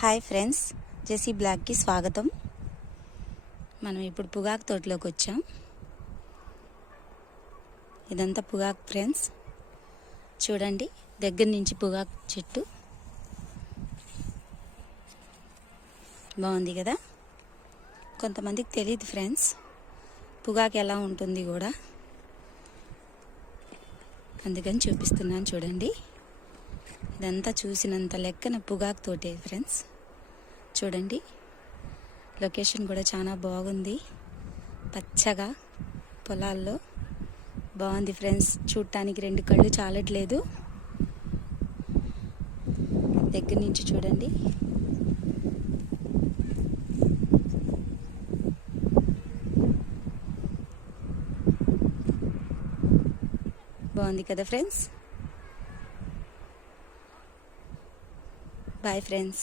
Hi friends, జెసీ బ్లాగ్కి స్వాగతం. మనం ఇప్పుడు పొగాకు తోటలోకి వచ్చాం. ఇదంతా పొగాకు ఫ్రెండ్స్, చూడండి దగ్గర నుంచి పొగాకు చెట్టు బాగుంది కదా. కొంతమందికి తెలియదు ఫ్రెండ్స్ పొగాకు ఎలా ఉంటుంది కూడా, అందుకని చూపిస్తున్నాను చూడండి. ఇదంతా చూసినంత లెక్కన పొగాకు తోటే ఫ్రెండ్స్. చూడండి లొకేషన్ కూడా చాలా బాగుంది, పచ్చగా పొలాల్లో బాగుంది ఫ్రెండ్స్. చూడటానికి రెండు కళ్ళు చాలట్లేదు, దగ్గర నుంచి చూడండి. బాగుంది కదా ఫ్రెండ్స్. Bye friends.